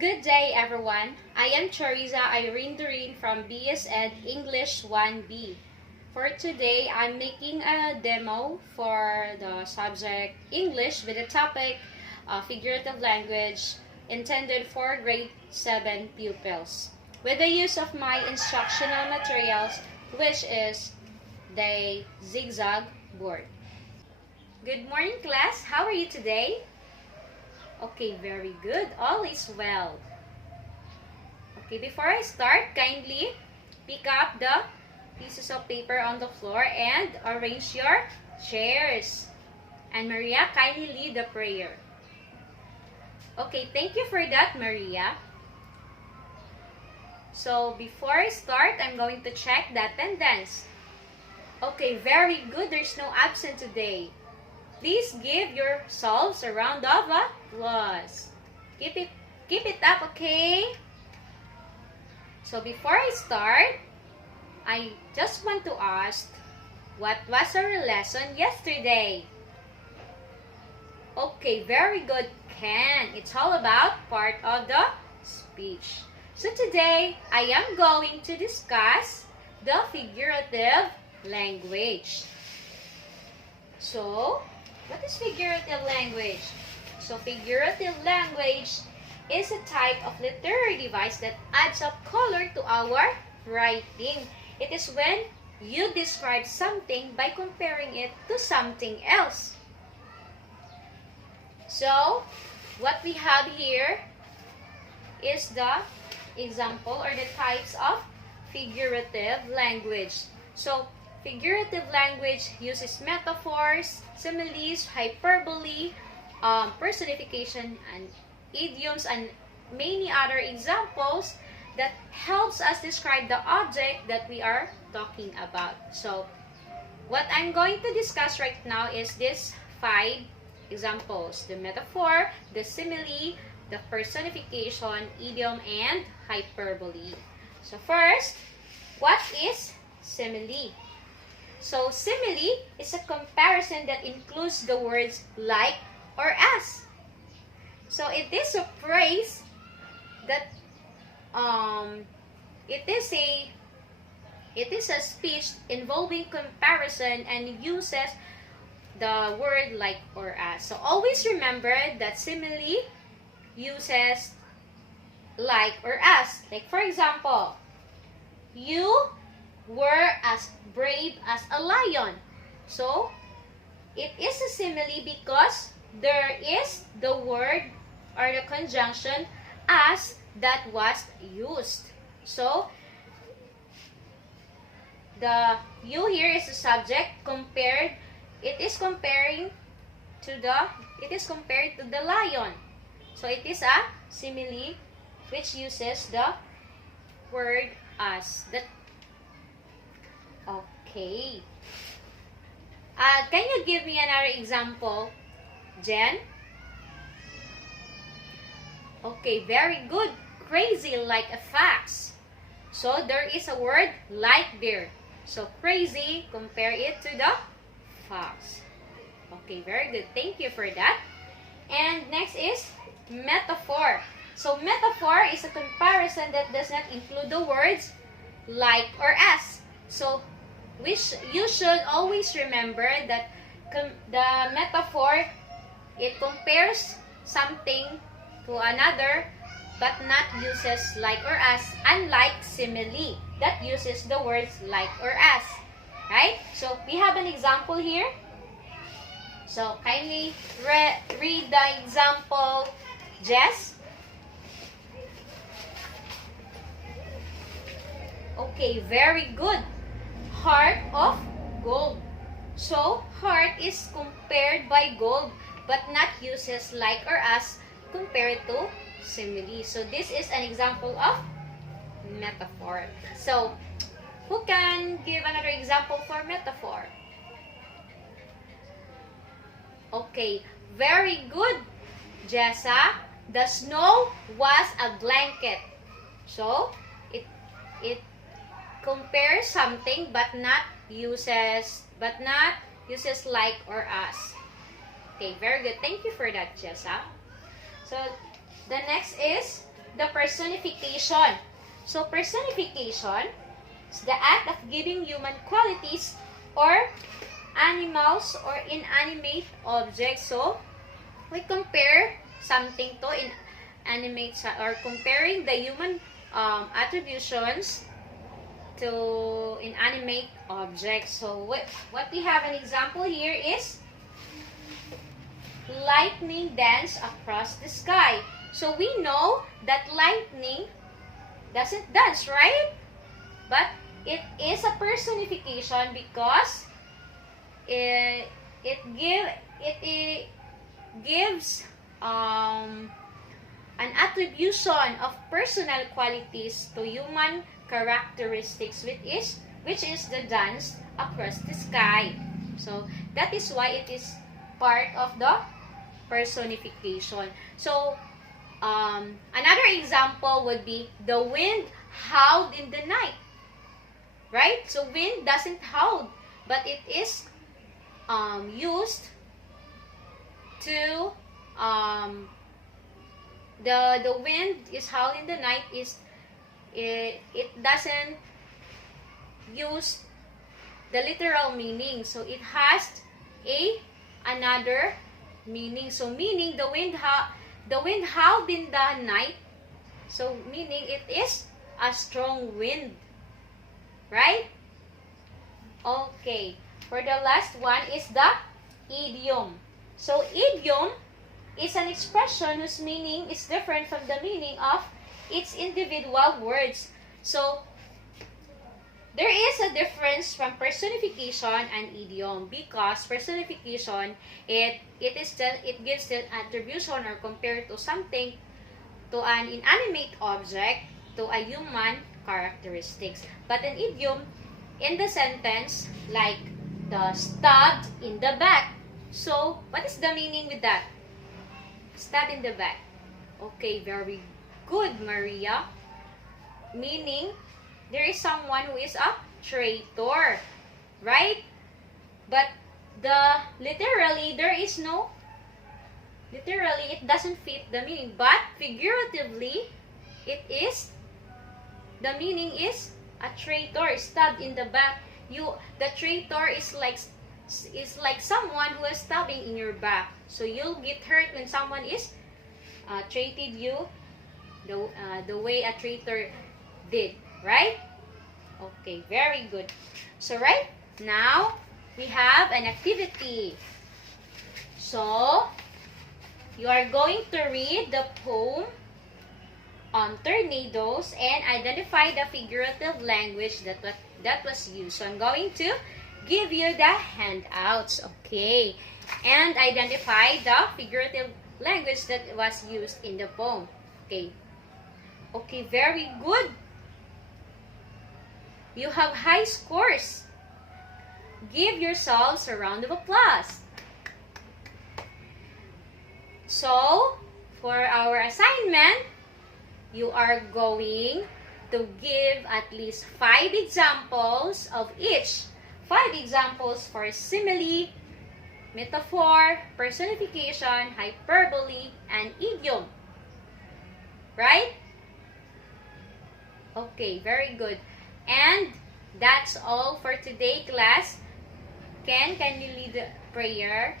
Good day, everyone. I am Chariza Irene Doreen from BS Ed English 1B. For today, I'm making a demo for the subject English with the topic figurative language intended for grade 7 pupils with the use of my instructional materials, which is the zigzag board. Good morning, class. How are you today? Okay, very good. All is well. Okay, before I start, kindly pick up the pieces of paper on the floor and arrange your chairs. And Maria, kindly lead the prayer. Okay, thank you for that, Maria. So, before I start, I'm going to check the attendance. Okay, very good. There's no absent today. Please give yourselves a round of applause. Keep it up, okay? So before I start, I just want to ask, what was our lesson yesterday? Okay, very good, Ken. It's all about part of the speech. So today, I am going to discuss the figurative language. So, what is figurative language? So, figurative language is a type of literary device that adds up color to our writing. It is when you describe something by comparing it to something else. So, what we have here is the example or the types of figurative language. So, figurative language uses metaphors, similes, hyperbole, personification, and idioms, and many other examples that helps us describe the object that we are talking about. So, what I'm going to discuss right now is these 5 examples: the metaphor, the simile, the personification, idiom, and hyperbole. So, first, what is simile? So, simile is a comparison that includes the words like or as. So, it is a phrase that it is a speech involving comparison and uses the word like or as. So, always remember that simile uses like or as. Like, for example, you were as brave as a lion. So, it is a simile because there is the word or the conjunction as that was used. So, the you here is the subject compared. It is compared to the lion. So, it is a simile which uses the word as. Okay. Can you give me another example, Jen? Okay, very good. Crazy like a fox. So, there is a word like there. So, crazy, compare it to the fox. Okay, very good. Thank you for that. And next is metaphor. So, metaphor is a comparison that does not include the words like or as. So, you should always remember that the metaphor, it compares something to another but not uses like or as, unlike simile that uses the words like or as. Right? So, we have an example here. So, kindly read the example, Jess. Okay, very good. Heart of gold. So, heart is compared by gold but not uses like or as compared to simile. So, this is an example of metaphor. So, who can give another example for metaphor? Okay, very good, Jessa. The snow was a blanket. So, it compares something but not uses like or as. Okay, very good. Thank you for that, Jessa. So, the next is the personification. So, personification is the act of giving human qualities or animals or inanimate objects. So, we compare something to inanimate or comparing the human attributions to inanimate objects. So, what we have an example here is lightning dance across the sky. So, we know that lightning doesn't dance, right? But it is a personification because it gives an attribution of personal qualities to human characteristics, which is the dance across the sky. So that is why it is part of the personification. So another example would be the wind howled in the night, right? So wind doesn't howl, but it is used to the wind is howled in the night is it doesn't use the literal meaning, so it has another meaning. So meaning the wind howled in the night, so meaning it is a strong wind, right? Okay, for the last one is the idiom. So idiom is an expression whose meaning is different from the meaning of its individual words. So there is a difference from personification and idiom, because personification it gives the attribution or compared to something, to an inanimate object, to a human characteristics. But an idiom in the sentence, like the stabbed in the back. So what is the meaning with that? Stab in the back. Okay, very good, Maria. Meaning, there is someone who is a traitor, right? But literally, it doesn't fit the meaning. But figuratively, the meaning is a traitor, stabbed in the back. The traitor is like someone who is stabbing in your back. So you'll get hurt when someone is treated you the way a traitor did, right? Okay, very good. So right now we have an activity. So you are going to read the poem on tornadoes and identify the figurative language that was used. So I'm going to give you the handouts, okay? And identify the figurative language that was used in the poem, okay? Okay, very good. You have high scores. Give yourselves a round of applause. So, for our assignment, you are going to give at least 5 examples of each. 5 examples for simile, metaphor, personification, hyperbole, and idiom. Right? Okay, very good. And that's all for today, class. Ken, can you lead the prayer?